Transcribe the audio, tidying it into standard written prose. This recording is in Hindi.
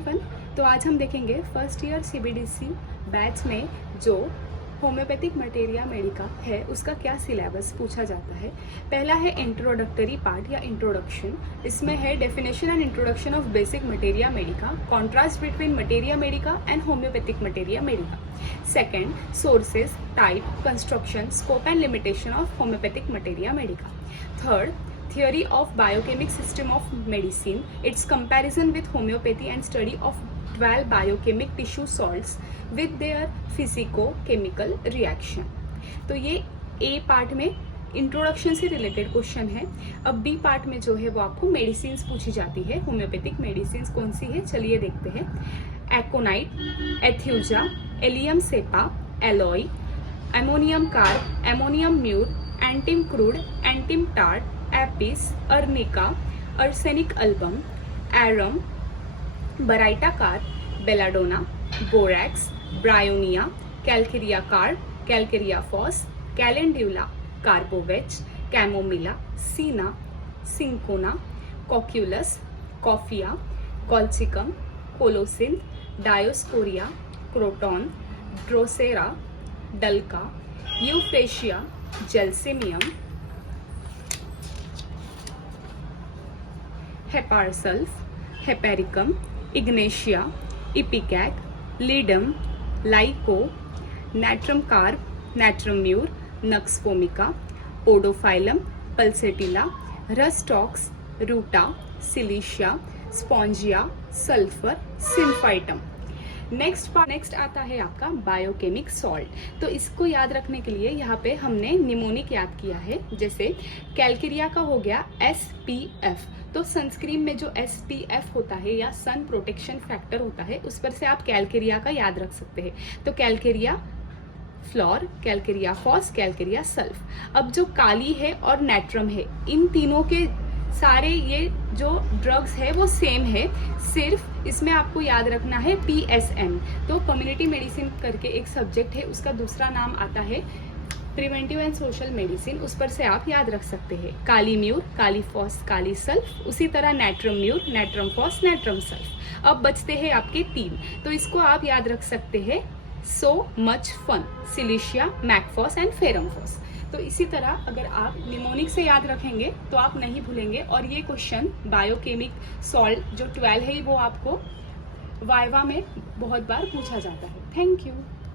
एवरीवन। तो आज हम देखेंगे फर्स्ट ईयर सीबीडीसी बैच में जो होम्योपैथिक मटेरिया मेडिका है उसका क्या सिलेबस पूछा जाता है। पहला है इंट्रोडक्टरी पार्ट या इंट्रोडक्शन। इसमें है definition and introduction of basic materia Medica, contrast between materia Medica and homeopathic materia Medica. Second, sources, type, construction, scope and limitation of homeopathic materia Medica. Third, theory of biochemic system of medicine, its comparison with homeopathy and study of 12 biochemic tissue salts with their physico-chemical reaction। तो ये ए पार्ट में इंट्रोडक्शन से रिलेटेड क्वेश्चन है। अब बी पार्ट में जो है वो आपको मेडिसिन पूछी जाती है। होम्योपैथिक मेडिसिन कौन सी है चलिए देखते हैं। Aconite, aethusa, allium cepa, aloe, ammonium carb, ammonium mur, antim crud, antim tart, apis, arnica, arsenic album, arum, baryta carb, belladonna, borax, bryonia, calcarea carb, calcarea phos, calendula, carbo veg, chamomilla, cina, cinchona, cocculus, coffea, colchicum, colocynth, dioscorea, croton, drosera, dulca, euphrasia, gelsemium, hepar sulph, hypericum, ignatia, ipecac, ledum, lyco, natrum carb, natrum mur, nux vomica, podophyllum, pulsatilla, rhus tox, ruta, silicea, spongia, sulphur, symphytum. Next आता है आपका बायोकेमिक सॉल्ट। तो इसको याद रखने के लिए यहाँ पे हमने निमोनिक याद किया है। जैसे कैल्केरिया का हो गया SPF, तो सनस्क्रीन में जो SPF होता है या सन प्रोटेक्शन फैक्टर होता है उस पर से आप कैल्केरिया का याद रख सकते हैं। तो calcarea fluor, calcarea phos, calcarea sulph. अब जो काली है और नैट्रम है, इन तीनों के सारे ये जो ड्रग्स है वो सेम है, सिर्फ इसमें आपको याद रखना है PSM। तो कम्युनिटी मेडिसिन करके एक सब्जेक्ट है, उसका दूसरा नाम आता है प्रिवेंटिव एंड सोशल मेडिसिन, उस पर से आप याद रख सकते हैं kali mur, kali phos, kali sulph, उसी तरह natrum mur, natrum phos, natrum sulph. अब बचते हैं आपके 3, तो इसको आप याद रख सकते हैं so much fun, सिलिशिया, Mag Phos and फेरमफॉस। तो इसी तरह अगर आप निमोनिक से याद रखेंगे तो आप नहीं भूलेंगे। और ये क्वेश्चन बायोकेमिक सॉल्ट जो 12 है वो आपको वाइवा में बहुत बार पूछा जाता है। Thank you.